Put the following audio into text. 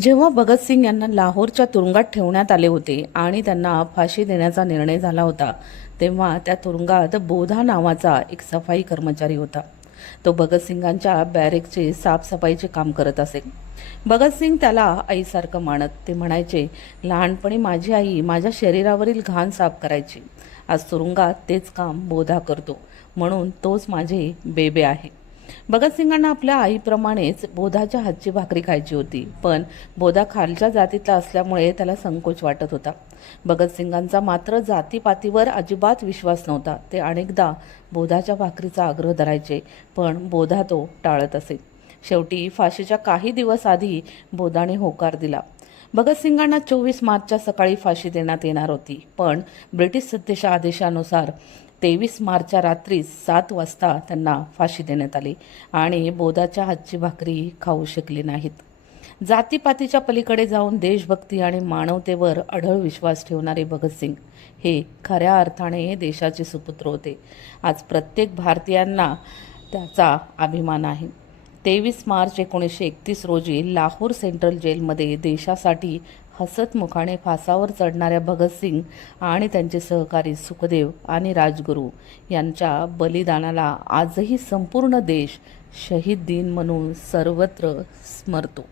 जेव्हा भगतसिंग यांना लाहोरच्या तुरुंगात ठेवण्यात आले होते आणि त्यांना फाशी देण्याचा निर्णय झाला होता, तेव्हा त्या तुरुंगात बोधा नावाचा एक सफाई कर्मचारी होता. तो भगतसिंगांच्या बॅरेकचे साफसफाईचे काम करत असे. भगतसिंग त्याला आईसारखं मानत. ते म्हणायचे, लहानपणी माझी आई माझ्या शरीरावरील घाण साफ करायची. आज तुरुंगात तेच काम बोधा करतो, म्हणून तोच माझे बेबे आहे. भगतसिंगांना आपल्या आईप्रमाणेच बोधाच्या हातची भाकरी खायची होती, पण बोधा खालच्या जातीतला असल्यामुळे त्याला संकोच वाटत होता. भगतसिंगांचा मात्र जातीपातीवर अजिबात विश्वास नव्हता. ते अनेकदा बोधाच्या भाकरीचा आग्रह धरायचे, पण बोधा तो टाळत असे. शेवटी फाशीच्या काही दिवस आधी बोधाने होकार दिला. भगतसिंगांना 24 मार्चच्या सकाळी फाशी देण्यात येणार होती, पण ब्रिटिश सत्तेच्या आदेशानुसार 23 मार्चच्या रात्री 7 वाजता त्यांना फाशी देण्यात आली आणि बोधाच्या हातची भाकरी खाऊ शकली नाहीत. जातीपातीच्या पलीकडे जाऊन देशभक्ती आणि मानवतेवर अढळ विश्वास ठेवणारे भगतसिंग हे खऱ्या अर्थाने देशाचे सुपुत्र होते. आज प्रत्येक भारतीयांना त्याचा अभिमान आहे. 23 मार्च 1931 रोजी लाहोर सेंट्रल जेलमध्ये देशासाठी हसतमुखाने फासावर चढणाऱ्या भगतसिंग आणि त्यांचे सहकारी सुखदेव आणि राजगुरू यांच्या बलिदानाला आजही संपूर्ण देश शहीद दिन म्हणून सर्वत्र स्मरतो.